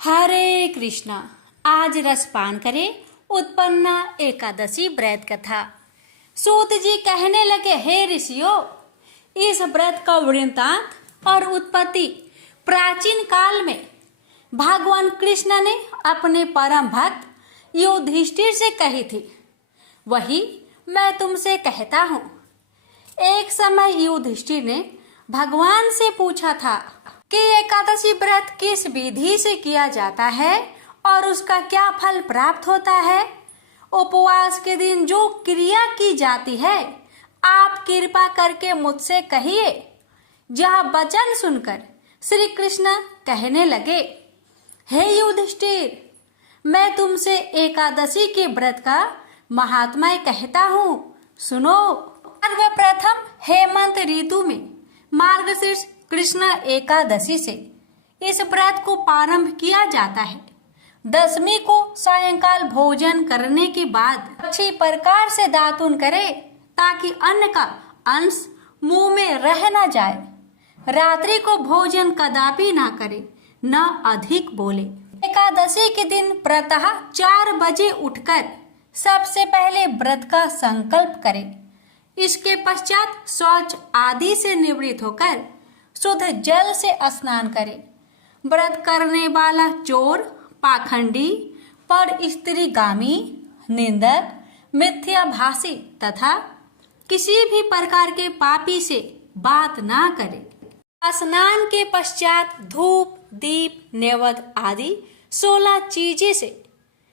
हरे कृष्णा। आज रसपान करें उत्पन्ना एकादशी व्रत कथा। सूत जी कहने लगे, हे ऋषियों, इस व्रत का वृत्तांत और उत्पत्ति प्राचीन काल में भगवान कृष्ण ने अपने परम भक्त युधिष्ठिर से कही थी। वही मैं तुमसे कहता हूँ। एक समय युधिष्ठिर ने भगवान से पूछा था कि एकादशी व्रत किस विधि से किया जाता है और उसका क्या फल प्राप्त होता है। उपवास के दिन जो क्रिया की जाती है, आप कृपा करके मुझसे कहिए। यह वचन सुनकर श्री कृष्ण कहने लगे, हे युधिष्ठिर, मैं तुमसे एकादशी के व्रत का महात्म्य कहता हूँ, सुनो। सर्वप्रथम हेमंत ऋतु में मार्गशीर्ष कृष्ण एकादशी से इस व्रत को प्रारंभ किया जाता है। दशमी को सायंकाल भोजन करने के बाद अच्छी प्रकार से दातुन करे ताकि अन्न का अंश मुंह में रह न जाए। रात्रि को भोजन कदापि ना करे, न अधिक बोले। एकादशी के दिन प्रातः 4 बजे उठकर सबसे पहले व्रत का संकल्प करे। इसके पश्चात शौच आदि से निवृत्त होकर शुद्ध जल से स्नान करे। व्रत करने वाला चोर, पाखंडी, पर स्त्रीगामी, निंदक, मिथ्याभाषी तथा किसी भी प्रकार के पापी से बात ना करे। स्नान के पश्चात धूप, दीप, नैवेद्य आदि 16 चीजें से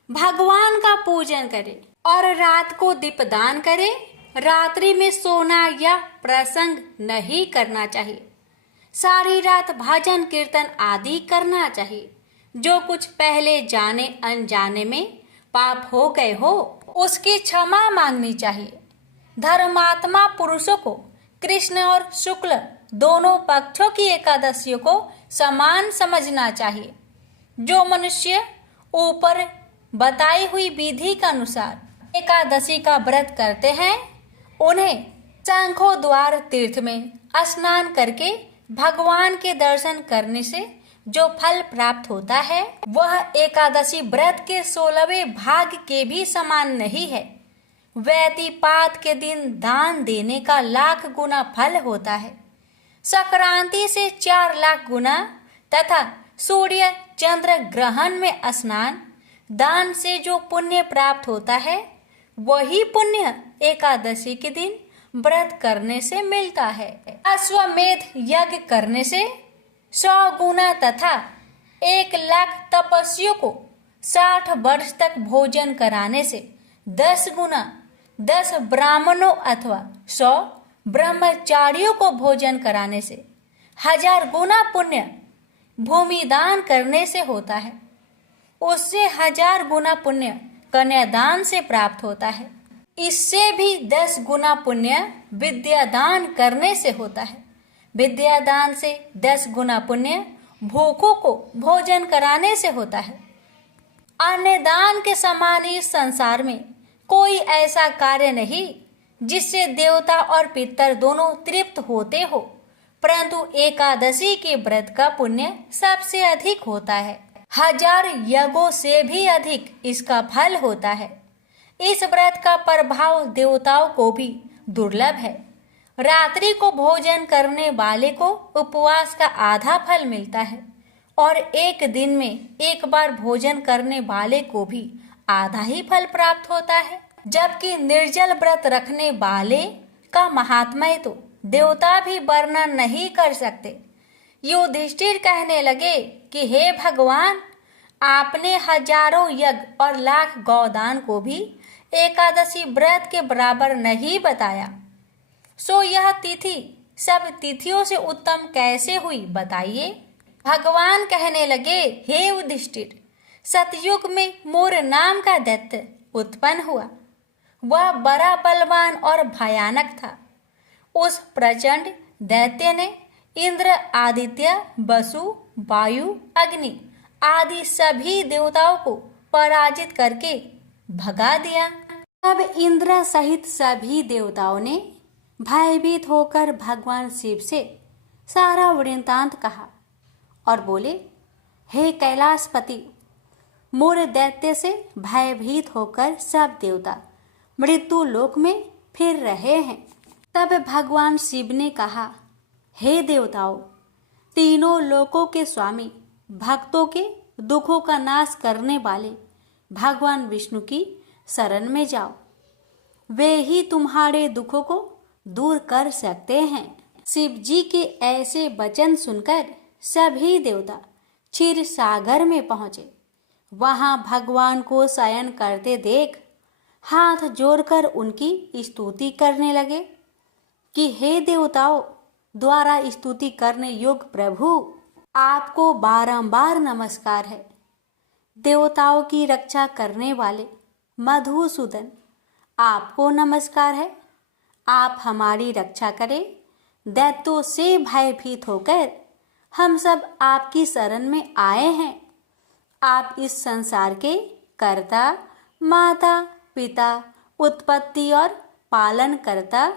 भगवान का पूजन करे और रात को दीपदान करे। रात्रि में सोना या प्रसंग नहीं करना चाहिए। सारी रात भजन कीर्तन आदि करना चाहिए। जो कुछ पहले जाने अनजाने में पाप हो गए हो, उसकी क्षमा मांगनी चाहिए। धर्मात्मा पुरुषों को कृष्ण और शुक्ल दोनों पक्षों की एकादशियों को समान समझना चाहिए। जो मनुष्य ऊपर बताई हुई विधि के अनुसार एकादशी का व्रत करते हैं, उन्हें शंखो द्वार तीर्थ में स्नान करके भगवान के दर्शन करने से जो फल प्राप्त होता है, वह एकादशी व्रत के 16वें भाग के भी समान नहीं है। व्यतिपात के दिन दान देने का 1,00,000 गुना फल होता है। संक्रांति से 4 लाख गुना तथा सूर्य चंद्र ग्रहण में स्नान दान से जो पुण्य प्राप्त होता है, वही पुण्य एकादशी के दिन व्रत करने से मिलता है। अश्वमेध यज्ञ करने से 100 गुना तथा 1,00,000 तपस्वियों को 60 वर्ष तक भोजन कराने से 10 गुना, 10 ब्राह्मणों अथवा 100 ब्रह्मचारियों को भोजन कराने से 1000 गुना पुण्य भूमि दान करने से होता है। उससे 1000 गुना पुण्य कन्यादान से प्राप्त होता है। इससे भी 10 गुना पुण्य विद्यादान करने से होता है। विद्यादान से 10 गुना पुण्य भूखों को भोजन कराने से होता है। अन्य दान के समान इस संसार में कोई ऐसा कार्य नहीं जिससे देवता और पितर दोनों तृप्त होते हो, परंतु एकादशी के व्रत का पुण्य सबसे अधिक होता है। 1000 यज्ञों से भी अधिक इसका फल होता है। इस व्रत का प्रभाव देवताओं को भी दुर्लभ है। रात्रि को भोजन करने वाले को उपवास का आधा फल मिलता है और एक दिन में एक बार भोजन करने वाले को भी आधा ही फल प्राप्त होता है। जबकि निर्जल व्रत रखने वाले का महात्म्य तो देवता भी वर्णन नहीं कर सकते। युधिष्ठिर कहने लगे कि हे भगवान, आपने हजारों यज्ञ और लाख गौदान को भी एकादशी व्रत के बराबर नहीं बताया, सो यह तिथि सब तिथियों से उत्तम कैसे हुई, बताइए। भगवान कहने लगे, हे युधिष्ठिर, सतयुग में मोर नाम का दैत्य उत्पन्न हुआ। वह बड़ा बलवान और भयानक था। उस प्रचंड दैत्य ने इंद्र, आदित्य, वसु, वायु, अग्नि आदि सभी देवताओं को पराजित करके भगा दिया। तब इंद्र सहित सभी देवताओं ने भयभीत होकर भगवान शिव से सारा वृत्तांत कहा और बोले, हे कैलाशपति, मूर दैत्य से भयभीत होकर सब देवता मृत्यु लोक में फिर रहे हैं। तब भगवान शिव ने कहा, हे देवताओं, तीनों लोकों के स्वामी, भक्तों के दुखों का नाश करने वाले भगवान विष्णु की शरण में जाओ। वे ही तुम्हारे दुखों को दूर कर सकते हैं। शिव जी के ऐसे वचन सुनकर सभी देवता क्षीर सागर में पहुंचे। वहां भगवान को शयन करते देख हाथ जोड़कर उनकी स्तुति करने लगे कि हे देवताओं द्वारा स्तुति करने योग्य प्रभु, आपको बारंबार नमस्कार है। देवताओं की रक्षा करने वाले मधुसूदन, आपको नमस्कार है। आप हमारी रक्षा करें। दैत्यों से भयभीत होकर हम सब आपकी शरण में आए हैं। आप इस संसार के कर्ता, माता, पिता, उत्पत्ति और पालन करता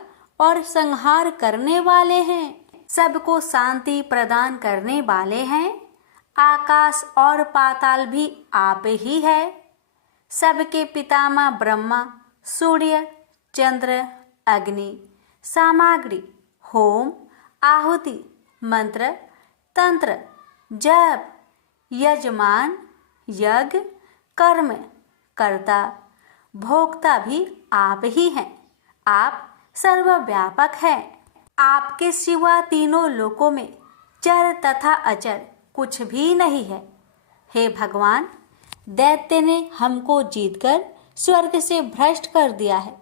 और संहार करने वाले हैं। सबको शांति प्रदान करने वाले हैं। आकाश और पाताल भी आप ही है। सबके पितामह ब्रह्मा, सूर्य, चंद्र, अग्नि, सामग्री, होम, आहुति, मंत्र, तंत्र, जप, यजमान, यज्ञ, कर्म, कर्ता, भोक्ता भी आप ही हैं। आप सर्वव्यापक हैं। आपके सिवा तीनों लोकों में चर तथा अचर कुछ भी नहीं है। हे भगवान, दैत्य ने हमको जीतकर स्वर्ग से भ्रष्ट कर दिया है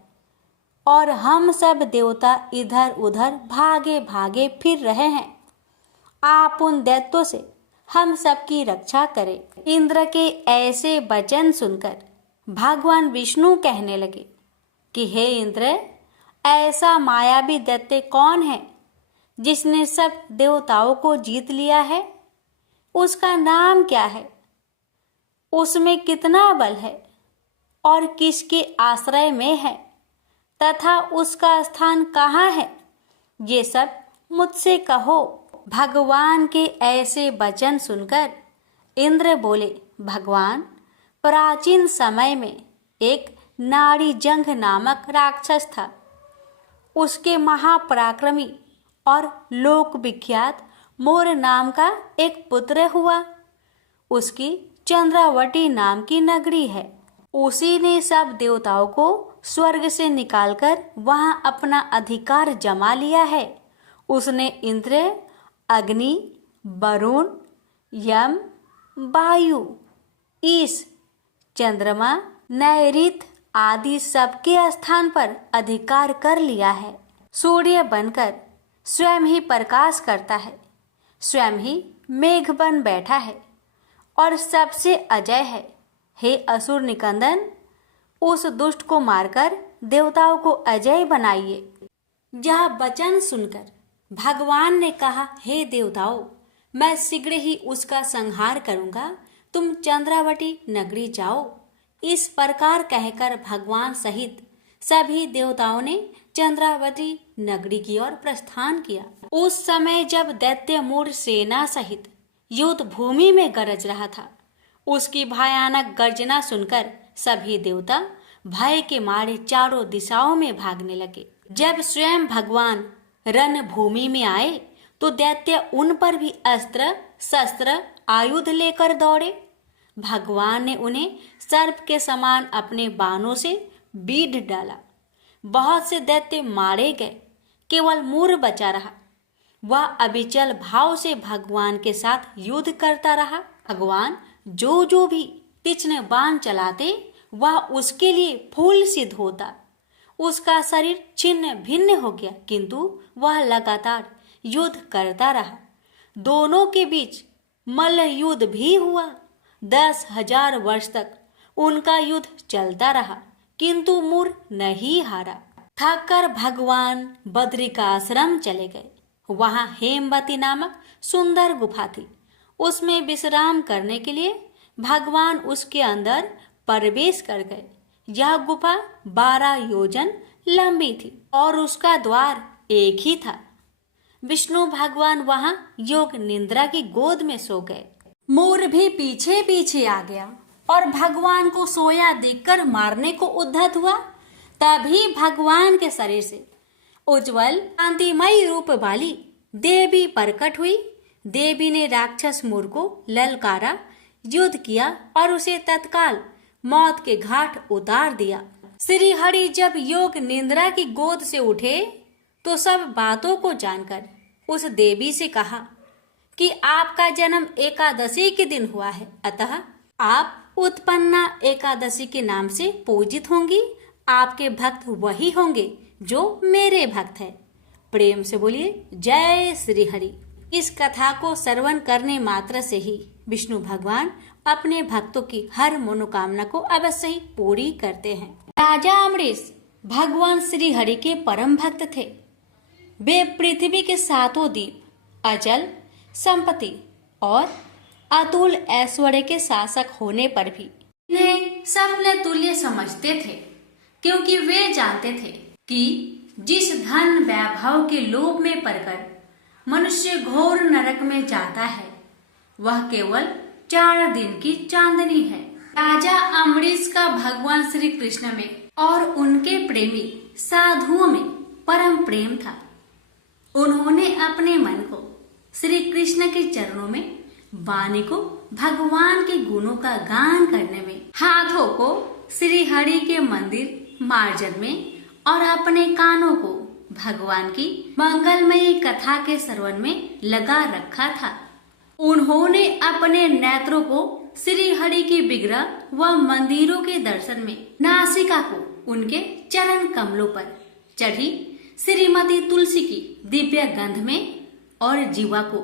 और हम सब देवता इधर उधर भागे भागे फिर रहे हैं। आप उन दैत्यों से हम सबकी रक्षा करें। इंद्र के ऐसे वचन सुनकर भगवान विष्णु कहने लगे कि हे इंद्र, ऐसा मायावी दैत्य कौन है जिसने सब देवताओं को जीत लिया है? उसका नाम क्या है? उसमें कितना बल है और किसके आश्रय में है तथा उसका स्थान कहाँ है? ये सब मुझसे कहो। भगवान के ऐसे वचन सुनकर इंद्र बोले, भगवान, प्राचीन समय में एक नाड़ी जंघ नामक राक्षस था। उसके महापराक्रमी और लोक विख्यात मोर नाम का एक पुत्र हुआ। उसकी चंद्रावती नाम की नगरी है। उसी ने सब देवताओं को स्वर्ग से निकालकर वहां अपना अधिकार जमा लिया है। उसने इंद्र, अग्नि, वरुण, यम, वायु, ईश, चंद्रमा, नैऋत आदि सबके स्थान पर अधिकार कर लिया है। सूर्य बनकर स्वयं ही प्रकाश करता है, स्वयं ही मेघ बन बैठा है और सबसे अजय है। हे असुर निकंदन, उस दुष्ट को मारकर देवताओं को अजय बनाइए। यह वचन सुनकर भगवान ने कहा, हे देवताओं, मैं शीघ्र ही उसका संहार करूंगा। तुम चंद्रावती नगरी जाओ। इस प्रकार कहकर भगवान सहित सभी देवताओं ने चंद्रावती नगरी की ओर प्रस्थान किया। उस समय जब दैत्य मूढ़ सेना सहित युद्ध भूमि में गरज रहा था, उसकी भयानक गर्जना सुनकर सभी देवता भय के मारे चारों दिशाओं में भागने लगे। जब स्वयं भगवान रण भूमि में आए तो दैत्य उन पर भी अस्त्र शस्त्र आयुध लेकर दौड़े। भगवान ने उन्हें सर्प के समान अपने बाणों से बीढ़ डाला। बहुत से दैत्य मारे गए, केवल मूढ़ बचा रहा। वह अविचल भाव से भगवान के साथ युद्ध करता रहा। भगवान जो जो भी तीक्ष्ण बाण चलाते वह उसके लिए फूल सिद्ध होता। उसका शरीर छिन्न भिन्न हो गया, किंतु वह लगातार युद्ध करता रहा। दोनों के बीच मल्ल युद्ध भी हुआ। 10,000 वर्ष तक उनका युद्ध चलता रहा, किंतु मूढ़ नहीं हारा। थक कर भगवान बद्रिकाश्रम चले गए। वहां हेमवती नामक सुंदर गुफा थी। उसमें विश्राम करने के लिए भगवान उसके अंदर प्रवेश कर गए। यह गुफा 12 योजन लंबी थी और उसका द्वार एक ही था। विष्णु भगवान वहां योग निद्रा की गोद में सो गए। मोर भी पीछे पीछे आ गया और भगवान को सोया देखकर मारने को उद्धत हुआ। तभी भगवान के शरीर से उज्जवल कांतिमयी रूप वाली देवी प्रकट हुई। देवी ने राक्षस मोर को ललकारा, युद्ध किया और उसे तत्काल मौत के घाट उतार दिया। श्री हरि जब योग निंद्रा की गोद से उठे तो सब बातों को जानकर उस देवी से कहा कि आपका जन्म एकादशी के दिन हुआ है, अतः आप उत्पन्ना एकादशी के नाम से पूजित होंगी। आपके भक्त वही होंगे जो मेरे भक्त है। प्रेम से बोलिए जय श्री हरि। इस कथा को श्रवण करने मात्र से ही विष्णु भगवान अपने भक्तों की हर मनोकामना को अवश्य ही पूरी करते हैं। राजा अम्बरीश भगवान श्री हरि के परम भक्त थे। वे पृथ्वी के सातों द्वीप, अचल संपत्ति और अतुल ऐश्वर्य के शासक होने पर भी इन्हें सपने तुल्य समझते थे, क्योंकि वे जानते थे कि जिस धन वैभव के लोभ में पड़कर मनुष्य घोर नरक में जाता है, वह केवल 4 दिन की चांदनी है। राजा अम्बरीश का भगवान श्री कृष्ण में और उनके प्रेमी साधुओं में परम प्रेम था। उन्होंने अपने मन को श्री कृष्ण के चरणों में, वाणी को भगवान के गुणों का गान करने में, हाथों को श्री हरि के मंदिर मार्जन में और अपने कानों को भगवान की मंगलमयी कथा के श्रवण में लगा रखा था। उन्होंने अपने नेत्रों को श्री हरि की विग्रह व मंदिरों के दर्शन में, नासिका को उनके चरण कमलों पर चढ़ी श्रीमती तुलसी की दिव्य गंध में और जीवा को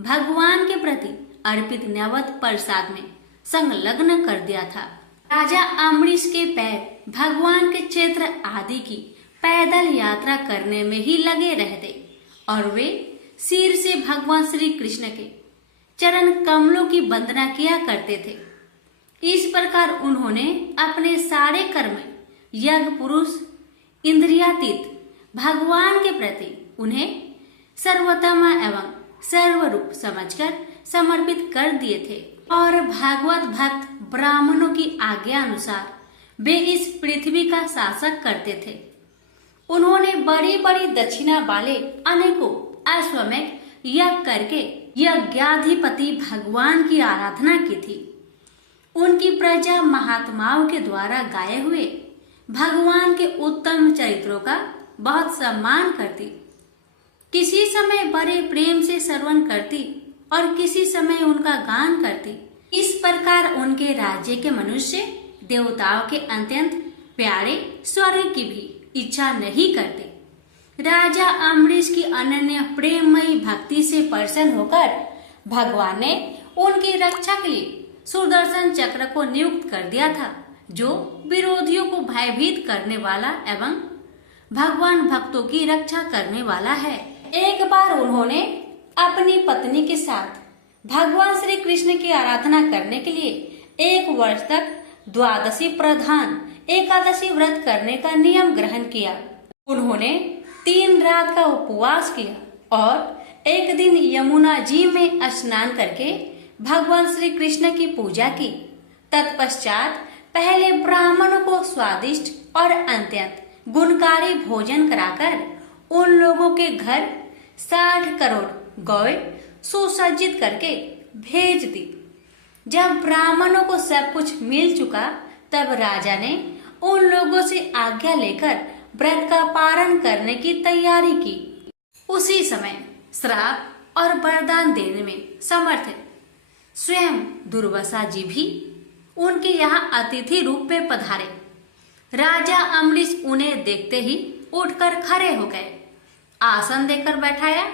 भगवान के प्रति अर्पित नैवेद्य प्रसाद में संलग्न कर दिया था। राजा अम्बरीश के पैर भगवान के क्षेत्र आदि की पैदल यात्रा करने में ही लगे रहते और वे सिर से भगवान श्री कृष्ण के चरण कमलों की वंदना किया करते थे। इस प्रकार उन्होंने अपने सारे कर्म यज्ञ पुरुष इंद्रियातीत भगवान के प्रति उन्हें सर्वोत्तम एवं सर्वरूप समझकर समर्पित कर दिए थे और भागवत भक्त ब्राह्मणों की आज्ञा अनुसार वे इस पृथ्वी का शासक करते थे। उन्होंने बड़ी बड़ी दक्षिणा वाले अनेकों अश्वमेध यज्ञ करके यज्ञाधिपति भगवान की आराधना की थी। उनकी प्रजा महात्माओं के द्वारा गाए हुए भगवान के उत्तम चरित्रों का बहुत सम्मान करती, किसी समय बड़े प्रेम से श्रवण करती और किसी समय उनका गान करती। इस प्रकार उनके राज्य के मनुष्य देवताओं के अत्यंत प्यारे स्वर्ग की भी इच्छा नहीं करते। राजा अम्बरीश की अनन्य प्रेममयी भक्ति से प्रसन्न होकर भगवान ने उनकी रक्षा के लिए सुदर्शन चक्र को नियुक्त कर दिया था, जो विरोधियों को भयभीत करने वाला एवं भगवान भक्तों की रक्षा करने वाला है। एक बार उन्होंने अपनी पत्नी के साथ भगवान श्री कृष्ण की आराधना करने के लिए 1 वर्ष तक द्वादशी प्रधान एकादशी व्रत करने का नियम ग्रहण किया। उन्होंने 3 रात का उपवास किया और एक दिन यमुना जी में स्नान करके भगवान श्री कृष्ण की पूजा की। तत्पश्चात पहले ब्राह्मणों को स्वादिष्ट और अत्यंत गुणकारी भोजन कराकर उन लोगों के घर 60 करोड़ गौएं सुसज्जित करके भेज दी। जब ब्राह्मणों को सब कुछ मिल चुका, तब राजा ने उन लोगों से आज्ञा लेकर व्रत का पारण करने की तैयारी की। उसी समय श्राप और वरदान देने में समर्थ स्वयं दुर्वासा जी भी उनके यहाँ अतिथि रूप में पधारे। राजा अम्बरीश उन्हें देखते ही उठकर खड़े हो गए, आसन देकर बैठाया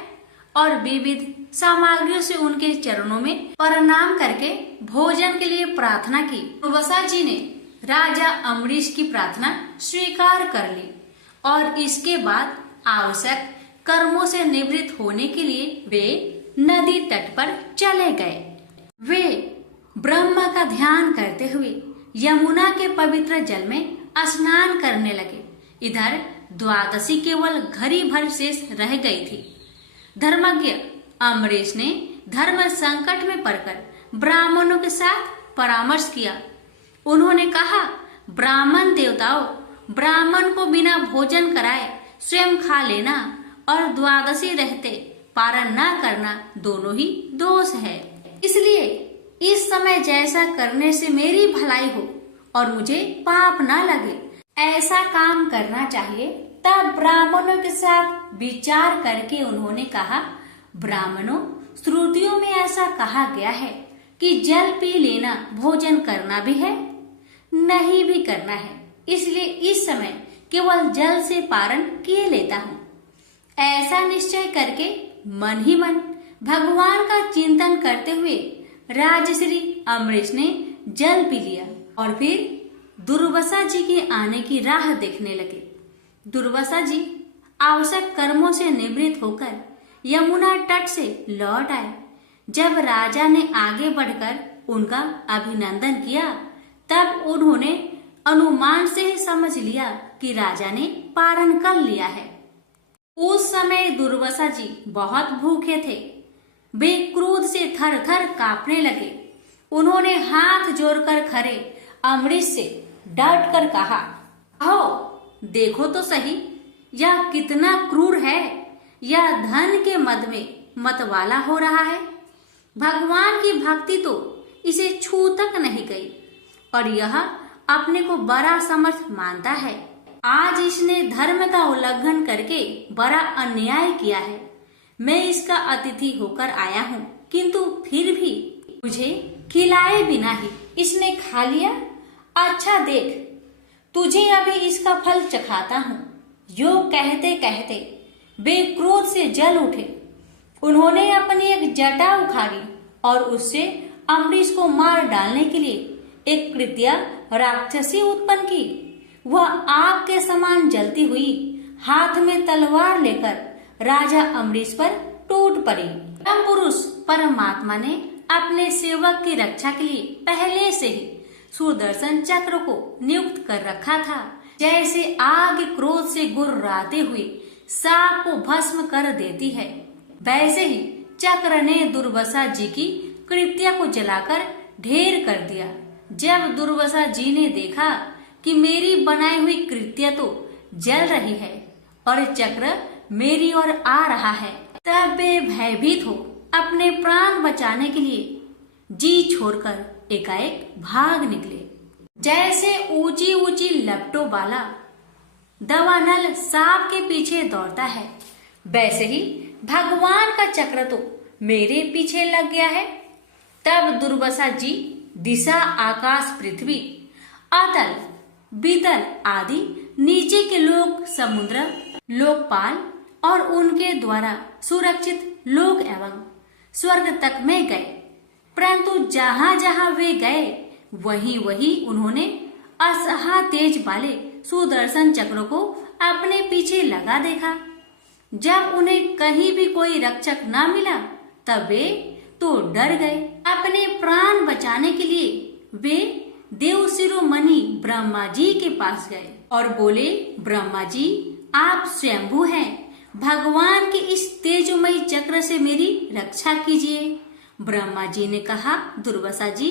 और विविध सामग्रियों से उनके चरणों में प्रणाम करके भोजन के लिए प्रार्थना की। दुर्वासा जी ने राजा अम्बरीश की प्रार्थना स्वीकार कर ली और इसके बाद आवश्यक कर्मों से निवृत्त होने के लिए वे नदी तट पर चले गए। वे ब्रह्मा का ध्यान करते हुए यमुना के पवित्र जल में स्नान करने लगे। इधर द्वादशी केवल घड़ी भर शेष रह गई थी। धर्मज्ञ अम्बरीश ने धर्म संकट में पड़कर ब्राह्मणों के साथ परामर्श किया। उन्होंने कहा, ब्राह्मण देवताओं, ब्राह्मण को बिना भोजन कराए स्वयं खा लेना और द्वादशी रहते पारण न करना दोनों ही दोष है। इसलिए इस समय जैसा करने से मेरी भलाई हो और मुझे पाप न लगे, ऐसा काम करना चाहिए। तब ब्राह्मणों के साथ विचार करके उन्होंने कहा, ब्राह्मणों, श्रुतियों में ऐसा कहा गया है कि जल पी लेना भोजन करना भी है, नहीं भी करना है, इसलिए इस समय केवल जल से पारण किए लेता हूँ। ऐसा निश्चय करके मन ही मन भगवान का चिंतन करते हुए राजश्री अमरीश ने जल पी लिया और फिर दुर्वासा जी के आने की राह देखने लगे। दुर्वासा जी आवश्यक कर्मों से निवृत्त होकर यमुना तट से लौट आए। जब राजा ने आगे बढ़कर उनका अभिनंदन किया, तब उन्होंने अनुमान से ही समझ लिया कि राजा ने पारण कर लिया है। उस समय दुर्वासा जी बहुत भूखे थे। वे क्रोध से थर थर कांपने लगे। उन्होंने हाथ जोड़कर खड़े अमरीश से डट कर कहा, आओ देखो तो सही, यह कितना क्रूर है। यह धन के मद में मतवाला हो रहा है। भगवान की भक्ति तो इसे छू तक नहीं गई और यह अपने को बड़ा समर्थ मानता है। आज इसने धर्म का उल्लंघन करके बड़ा अन्याय किया है। मैं इसका अतिथि होकर आया हूँ, किंतु फिर भी मुझे खिलाए बिना ही इसने खा लिया। अच्छा देख, तुझे अभी इसका फल चखाता हूँ। यो कहते कहते वे क्रोध से जल उठे। उन्होंने अपनी एक जटा उखाड़ी और उससे अमरीश को मार डालने के लिए एक कृत्या राक्षसी उत्पन्न की। वह आग के समान जलती हुई हाथ में तलवार लेकर राजा अमरीश पर टूट पड़ी। परम पुरुष परमात्मा ने अपने सेवक की रक्षा के लिए पहले से ही सुदर्शन चक्र को नियुक्त कर रखा था। जैसे आग क्रोध से गुर्राते हुए सांप को भस्म कर देती है, वैसे ही चक्र ने दुर्वासा जी की कृत्या को जलाकर ढेर कर दिया। जब दुर्वासा जी ने देखा कि मेरी बनाई हुई कृत्या तो जल रही है और चक्र मेरी ओर आ रहा है, तब वे भयभीत हो अपने प्राण बचाने के लिए जी छोड़कर एकाएक भाग निकले। जैसे ऊंची ऊंची लपटों वाला दवानल सांप के पीछे दौड़ता है, वैसे ही भगवान का चक्र तो मेरे पीछे लग गया है। तब दुर्वासा जी दिशा, आकाश, पृथ्वी, अतल, बीतल आदि नीचे के लोक, समुद्र, लोकपाल और उनके द्वारा सुरक्षित लोक एवं स्वर्ग तक में गए। परंतु जहाँ जहाँ वे गए वहीं वहीं उन्होंने असहा तेज वाले सुदर्शन चक्र को अपने पीछे लगा देखा। जब उन्हें कहीं भी कोई रक्षक न मिला, तब वे तो डर गए। अपने प्राण बचाने के लिए वे देव शिरोमणि ब्रह्मा जी के पास गए और बोले, ब्रह्मा जी, आप स्वयंभू हैं, भगवान के इस तेजोमयी चक्र से मेरी रक्षा कीजिए। ब्रह्मा जी ने कहा, दुर्वासा जी,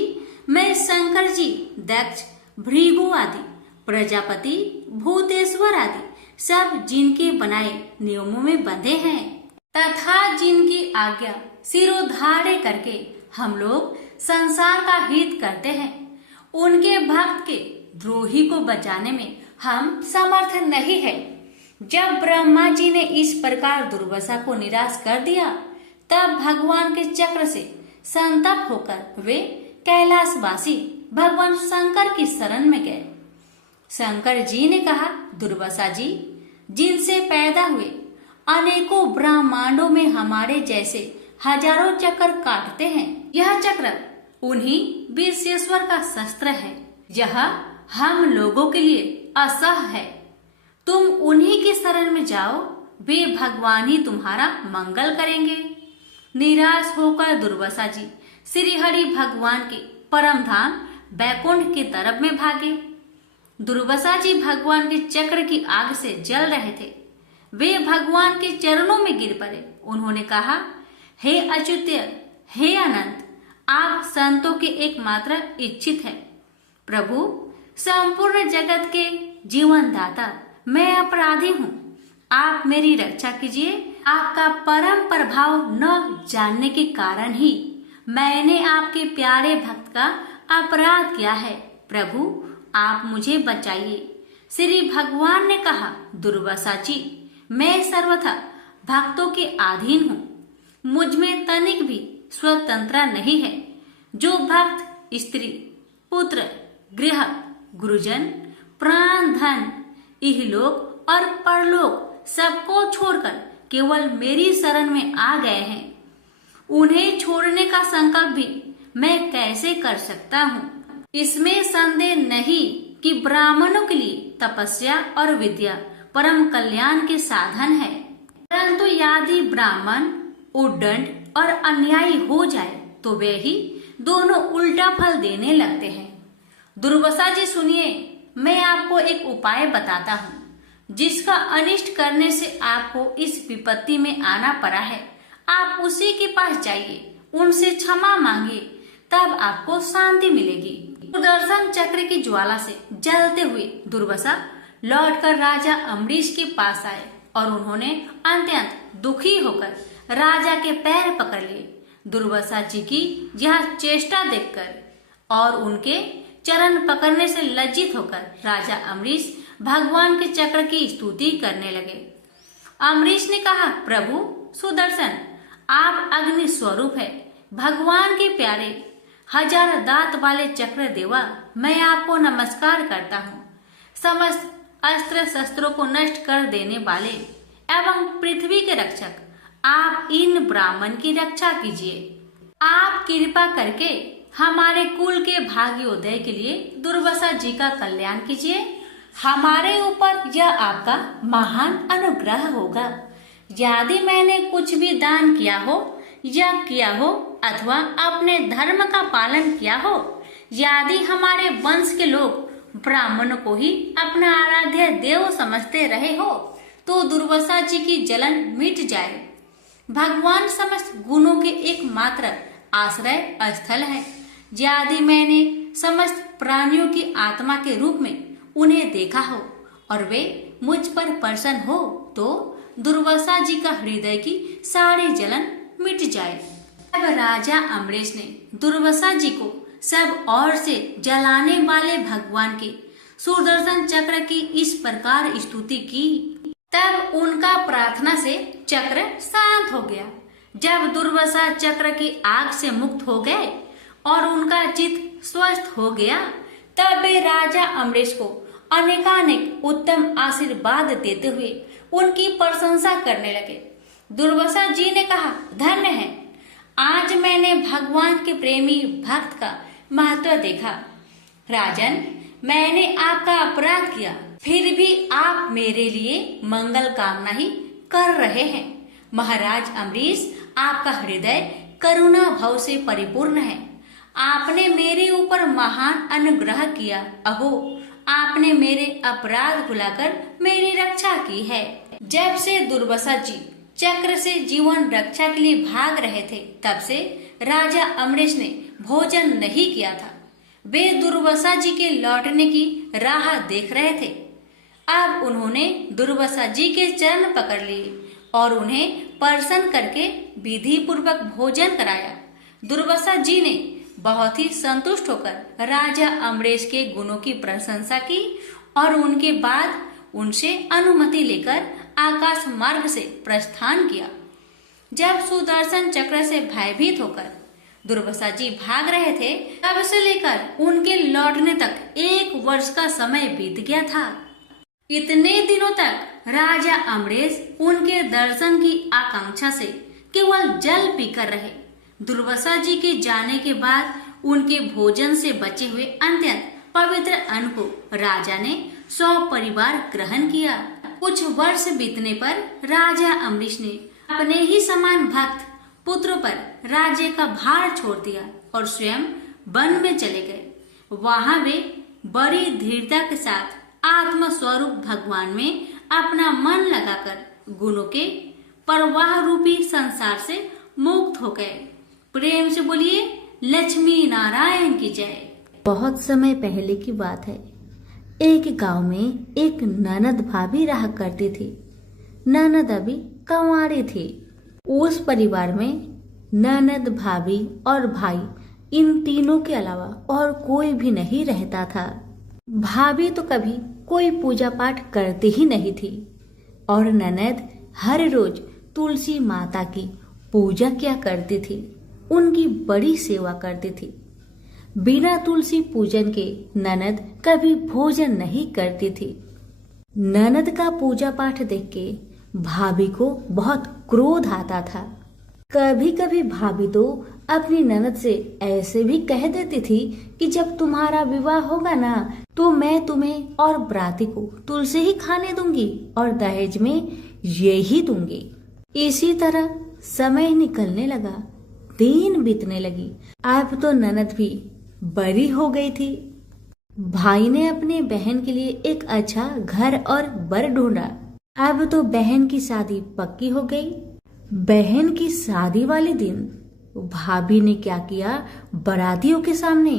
मैं शंकर जी, दक्ष, भृगु आदि, प्रजापति, भूतेश्वर आदि सब जिनके बनाए नियमों में बंधे हैं तथा जिनकी आज्ञा सिरोधार्य करके हम लोग संसार का हित करते हैं, उनके भक्त के द्रोही को बचाने में हम समर्थ नहीं है। जब ब्रह्मा जी ने इस प्रकार दुर्वासा को निराश कर दिया, तब भगवान के चक्र से संतप्त होकर वे कैलाशवासी भगवान शंकर की शरण में गए। शंकर जी ने कहा, दुर्वासा जी, जिनसे पैदा हुए अनेकों ब्रह्मांडों में हमारे जैसे हजारों चक्र काटते हैं, यह चक्र उन्हीं विश्वेश्वर का शस्त्र है। यह हम लोगों के लिए असह है। तुम उन्हीं की शरण में जाओ, वे भगवान ही तुम्हारा मंगल करेंगे। निराश होकर दुर्वासा जी श्री हरि भगवान के परम धाम बैकुंठ की तरफ में भागे। दुर्वासा जी भगवान के चक्र की आग से जल रहे थे। वे भगवान के चरणों में गिर पड़े। उन्होंने कहा, हे अच्युत, हे अनंत, आप संतों के एकमात्र इच्छित है। प्रभु, संपूर्ण जगत के जीवन दाता, मैं अपराधी हूँ, आप मेरी रक्षा कीजिए। आपका परम प्रभाव न जानने के कारण ही मैंने आपके प्यारे भक्त का अपराध किया है। प्रभु, आप मुझे बचाइए। श्री भगवान ने कहा, दुर्वासा जी, मैं सर्वथा भक्तों के अधीन हूँ, मुझ में तनिक भी स्वतंत्रता नहीं है। जो भक्त स्त्री, पुत्र, गृह, गुरुजन, प्राण, धन, इहलोक और परलोक सबको छोड़कर केवल मेरी शरण में आ गए हैं, उन्हें छोड़ने का संकल्प भी मैं कैसे कर सकता हूँ? इसमें संदेह नहीं कि ब्राह्मणों के लिए तपस्या और विद्या परम कल्याण के साधन है, परंतु यदि ब्राह्मण उद्दंड और अन्यायी हो जाए तो वे ही दोनों उल्टा फल देने लगते हैं। दुर्वासा जी सुनिए, मैं आपको एक उपाय बताता हूँ जिसका अनिष्ट करने से आपको इस विपत्ति में आना पड़ा है। आप उसी के पास जाइए, उनसे क्षमा मांगिए, तब आपको शांति मिलेगी। सुदर्शन चक्र की ज्वाला से जलते हुए दुर्वासा लौटकर राजा अम्बरीश के पास आए और उन्होंने अत्यंत दुखी होकर राजा के पैर पकड़ लिए। दुर्वासा जी की यह चेष्टा देखकर और उनके चरण पकड़ने से लज्जित होकर राजा अम्बरीश भगवान के चक्र की स्तुति करने लगे। अम्बरीश ने कहा, प्रभु सुदर्शन, आप अग्नि स्वरूप है, भगवान के प्यारे, हजार दांत वाले चक्र देवा, मैं आपको नमस्कार करता हूँ। समस्त अस्त्र शस्त्रों को नष्ट कर देने वाले एवं पृथ्वी के रक्षक, आप इन ब्राह्मण की रक्षा कीजिए। आप कृपा करके हमारे कुल के भाग्योदय के लिए दुर्वासा जी का कल्याण कीजिए। हमारे ऊपर यह आपका महान अनुग्रह होगा। यदि मैंने कुछ भी दान किया हो, यज्ञ किया हो अथवा अपने धर्म का पालन किया हो, यदि हमारे वंश के लोग ब्राह्मणों को ही अपना आराध्य देव समझते रहे हो, तो दुर्वासा जी की जलन मिट जाए। भगवान समस्त गुणों के एकमात्र आश्रय स्थल है। यदि मैंने समस्त प्राणियों की आत्मा के रूप में उन्हें देखा हो और वे मुझ पर प्रसन्न हो, तो दुर्वासा जी का हृदय की सारी जलन मिट जाए। अब राजा अम्बरीश ने दुर्वासा जी को सब ओर से जलाने वाले भगवान के सुदर्शन चक्र की इस प्रकार स्तुति की। तब उनका प्रार्थना से चक्र शांत हो गया। जब दुर्वासा चक्र की आग से मुक्त हो गए और उनका चित्त स्वस्थ हो गया, तब वे राजा अम्बरीश को अनेकानेक उत्तम आशीर्वाद देते हुए उनकी प्रशंसा करने लगे। दुर्वासा जी ने कहा, धन्य है, आज मैंने भगवान के प्रेमी भक्त का महत्व देखा। राजन, मैंने आपका अपराध किया, फिर भी आप मेरे लिए मंगल कामना ही कर रहे हैं। महाराज अम्बरीश, आपका हृदय करुणा भाव से परिपूर्ण है। आपने मेरे ऊपर महान अनुग्रह किया। अहो, आपने मेरे अपराध भुलाकर मेरी रक्षा की है। जब से दुर्वासा जी चक्र से जीवन रक्षा के लिए भाग रहे थे, तब से राजा अम्बरीश ने भोजन नहीं किया था। वे दुर्वासा जी के लौटने की राह देख रहे थे। अब उन्होंने दुर्वासा जी के चरण पकड़ लिए और उन्हें प्रसन्न करके विधि पूर्वक भोजन कराया। दुर्वासा जी ने बहुत ही संतुष्ट होकर राजा अम्बरीश के गुणों की प्रशंसा की और उनके बाद उनसे अनुमति लेकर आकाश मार्ग से प्रस्थान किया। जब सुदर्शन चक्र से भयभीत होकर दुर्वासा जी भाग रहे थे, तब से लेकर उनके लौटने तक 1 वर्ष का समय बीत गया था। इतने दिनों तक राजा अम्बरीश उनके दर्शन की आकांक्षा से केवल जल पीकर रहे। दुर्वासा जी के जाने के बाद उनके भोजन से बचे हुए अत्यंत पवित्र अन्न को राजा ने सपरिवार ग्रहण किया। कुछ वर्ष बीतने पर राजा अम्बरीश ने अपने ही समान भक्त पुत्र पर राज्य का भार छोड़ दिया और स्वयं वन में चले गए। वहां वे बड़ी धीरता के साथ आत्म स्वरूप भगवान में अपना मन लगाकर गुणों के प्रवाह रूपी संसार से मुक्त हो गए। प्रेम से बोलिए लक्ष्मी नारायण की जय। बहुत समय पहले की बात है। एक गांव में एक ननद भाभी रहा करती थी। ननद अभी कंवारी थी। उस परिवार में ननद, भाभी और भाई, इन तीनों के अलावा और कोई भी नहीं रहता था। भाभी तो कभी कोई पूजा पाठ करती ही नहीं थी और ननद हर रोज तुलसी माता की पूजा किया करती थी, उनकी बड़ी सेवा करती थी। बिना तुलसी पूजन के ननद कभी भोजन नहीं करती थी। ननद का पूजा पाठ देख के भाभी को बहुत क्रोध आता था। कभी कभी भाभी तो अपनी ननद से ऐसे भी कह देती थी कि जब तुम्हारा विवाह होगा ना, तो मैं तुम्हें और बराती को तुलसी ही खाने दूंगी और दहेज में ये ही दूंगी। इसी तरह समय निकलने लगा, दिन बीतने लगी। अब तो ननद भी बड़ी हो गई थी। भाई ने अपने बहन के लिए एक अच्छा घर और बर ढूंढा। अब तो बहन की शादी पक्की हो गई। बहन की शादी वाले दिन भाभी ने क्या किया, बारातियों के सामने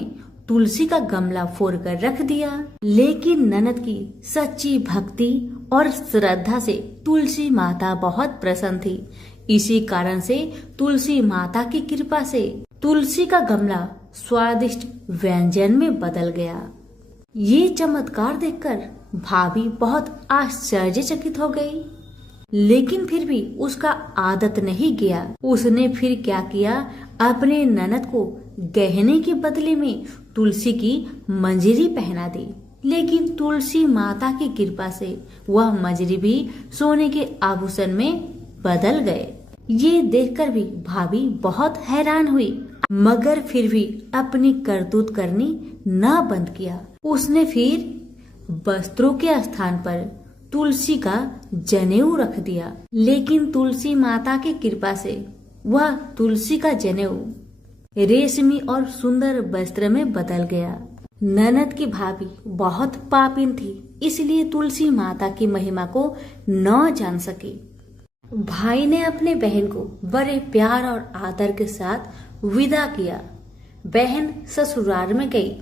तुलसी का गमला फोड़ कर रख दिया। लेकिन ननद की सच्ची भक्ति और श्रद्धा से तुलसी माता बहुत प्रसन्न थी। इसी कारण से तुलसी माता की कृपा से तुलसी का गमला स्वादिष्ट व्यंजन में बदल गया। ये चमत्कार देखकर भाभी बहुत आश्चर्यचकित हो गई। लेकिन फिर भी उसका आदत नहीं गया। उसने फिर क्या किया, अपने ननद को गहने के बदले में तुलसी की मंजरी पहना दी। लेकिन तुलसी माता की कृपा से वह मंजरी भी सोने के आभूषण में बदल गए। ये देखकर भी भाभी बहुत हैरान हुई, मगर फिर भी अपनी करतूत करनी न बंद किया। उसने फिर वस्त्रों के स्थान पर तुलसी का जनेऊ रख दिया। लेकिन तुलसी माता की कृपा से वह तुलसी का जनेऊ रेशमी और सुंदर वस्त्र में बदल गया। ननद की भाभी बहुत पापिन थी, इसलिए तुलसी माता की महिमा को न जान सकी। भाई ने अपने बहन को बड़े प्यार और आदर के साथ विदा किया। बहन ससुराल में गई।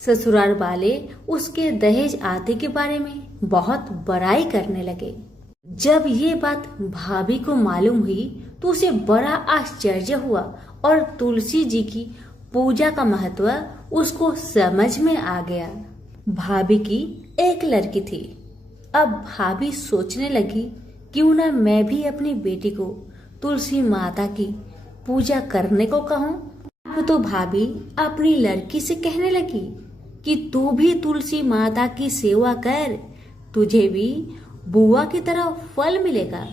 ससुराल वाले उसके दहेज आदि के बारे में बहुत बड़ाई करने लगे। जब ये बात भाभी को मालूम हुई तो उसे बड़ा आश्चर्य हुआ और तुलसी जी की पूजा का महत्व उसको समझ में आ गया। भाभी की एक लड़की थी। अब भाभी सोचने लगी, क्यों ना मैं भी अपनी बेटी को तुलसी माता की पूजा करने को कहूँ। अब तो भाभी अपनी लड़की से कहने लगी कि तू भी तुलसी माता की सेवा कर, तुझे भी बुआ की तरह फल मिलेगा।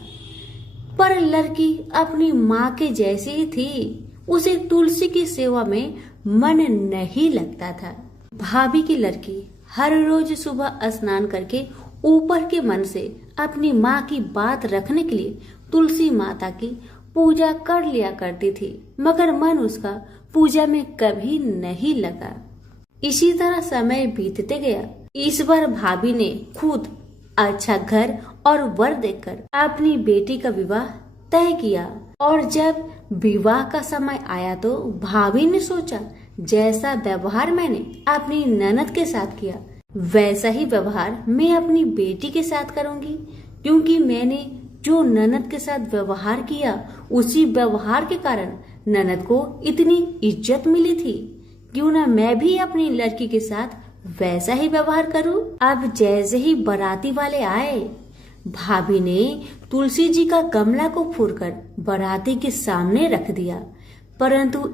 पर लड़की अपनी माँ के जैसी ही थी, उसे तुलसी की सेवा में मन नहीं लगता था। भाभी की लड़की हर रोज सुबह स्नान करके ऊपर के मन से अपनी माँ की बात रखने के लिए तुलसी माता की पूजा कर लिया करती थी, मगर मन उसका पूजा में कभी नहीं लगा। इसी तरह समय बीतते गया। इस बार भाभी ने खुद अच्छा घर और वर देखकर अपनी बेटी का विवाह तय किया। और जब विवाह का समय आया तो भाभी ने सोचा, जैसा व्यवहार मैंने अपनी ननद के साथ किया वैसा ही व्यवहार मैं अपनी बेटी के साथ करूंगी, क्योंकि मैंने जो ननद के साथ व्यवहार किया उसी व्यवहार के कारण ननद को इतनी इज्जत मिली थी। क्यों ना मैं भी अपनी लड़की के साथ वैसा ही व्यवहार करूं। अब जैसे ही बाराती वाले आए, भाभी ने तुलसी जी का गमला को फोड़कर बाराती के सामने रख दिया। परंतु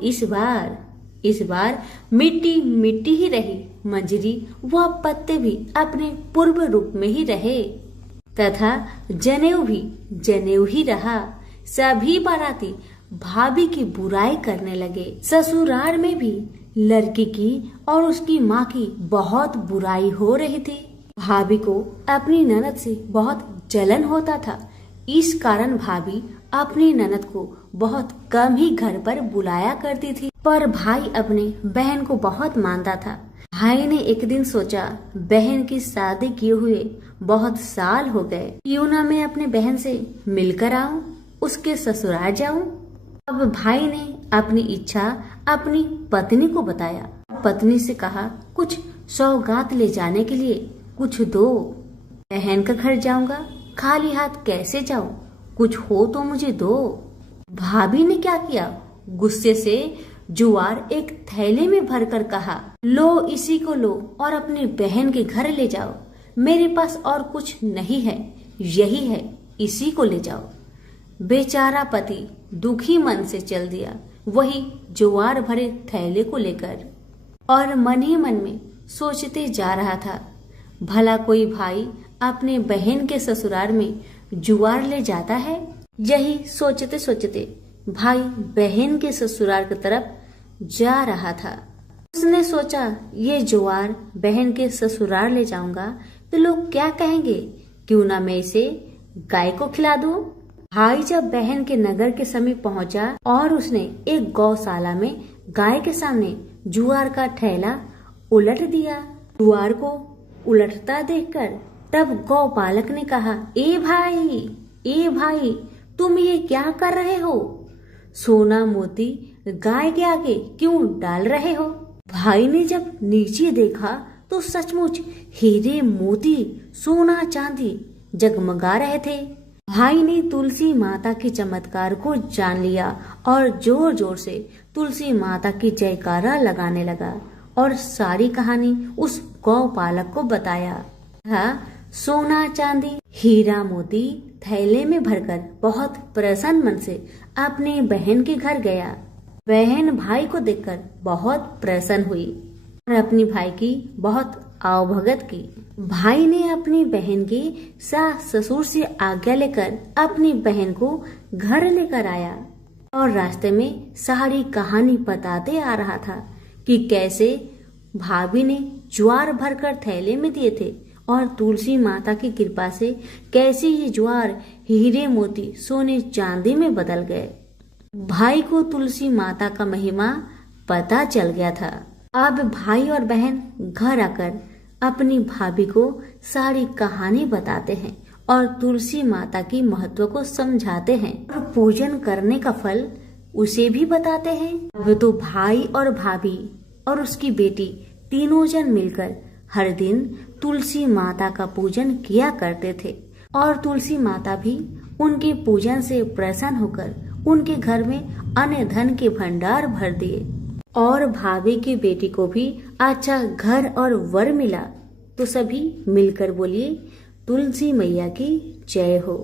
इस बार मिट्टी मिट्टी ही रही। मंजरी व पत्ते भी अपने पूर्व रूप में ही रहे तथा जनेऊ भी जनेऊ ही रहा। सभी बाराती भाभी की बुराई करने लगे। ससुराल में भी लड़की की और उसकी माँ की बहुत बुराई हो रही थी। भाभी को अपनी ननद से बहुत जलन होता था। इस कारण भाभी अपनी ननद को बहुत कम ही घर पर बुलाया करती थी। पर भाई अपने बहन को बहुत मानता था। भाई ने एक दिन सोचा, बहन की शादी किए हुए बहुत साल हो गए, क्यों ना मैं अपने बहन से मिलकर आऊं, उसके ससुराल जाऊं। अब भाई ने अपनी इच्छा अपनी पत्नी को बताया। पत्नी से कहा, कुछ सौगात ले जाने के लिए कुछ दो। बहन का घर जाऊंगा, खाली हाथ कैसे जाऊं? कुछ हो तो मुझे दो। भाभी ने क्या किया, गुस्से से ज्वार एक थैले में भरकर कहा, लो इसी को लो और अपनी बहन के घर ले जाओ। मेरे पास और कुछ नहीं है, यही है, इसी को ले जाओ। बेचारा पति दुखी मन से चल दिया वही ज्वार भरे थैले को लेकर, और मन ही मन में सोचते जा रहा था, भला कोई भाई अपने बहन के ससुराल में ज्वार ले जाता है? यही सोचते सोचते भाई बहन के ससुराल की तरफ जा रहा था। उसने सोचा, ये ज्वार बहन के ससुराल ले जाऊंगा तो लोग क्या कहेंगे, क्यों ना मैं इसे गाय को खिला दूं। भाई जब बहन के नगर के समीप पहुंचा और उसने एक गौशाला में गाय के सामने ज्वार का थैला उलट दिया। ज्वार को उलटता देखकर तब गौपालक ने कहा, ए भाई तुम ये क्या कर रहे हो? सोना मोती गाय के आगे क्यों डाल रहे हो? भाई ने जब नीचे देखा तो सचमुच हीरे मोती सोना चांदी जगमगा रहे थे। भाई ने तुलसी माता के चमत्कार को जान लिया और जोर जोर से तुलसी माता की जयकारा लगाने लगा और सारी कहानी उस गौपालक को बताया। सोना चांदी हीरा मोती थैले में भरकर बहुत प्रसन्न मन से अपनी बहन के घर गया। बहन भाई को देखकर बहुत प्रसन्न हुई और अपनी भाई की बहुत आवभगत की। भाई ने अपनी बहन की सास ससुर से आज्ञा लेकर अपनी बहन को घर लेकर आया और रास्ते में सारी कहानी बताते आ रहा था कि कैसे भाभी ने ज्वार भरकर थैले में दिए थे और तुलसी माता की कृपा से कैसे ये ज्वार हीरे मोती सोने चांदी में बदल गए। भाई को तुलसी माता का महिमा पता चल गया था। अब भाई और बहन घर आकर अपनी भाभी को सारी कहानी बताते हैं और तुलसी माता की महत्व को समझाते हैं और पूजन करने का फल उसे भी बताते हैं। अब तो भाई और भाभी और उसकी बेटी तीनों जन मिलकर हर दिन तुलसी माता का पूजन किया करते थे और तुलसी माता भी उनके पूजन से प्रसन्न होकर उनके घर में अन्न धन के भंडार भर दिए और भाभी की बेटी को भी अच्छा घर और वर मिला। तो सभी मिलकर बोलिए, तुलसी मैया की जय हो।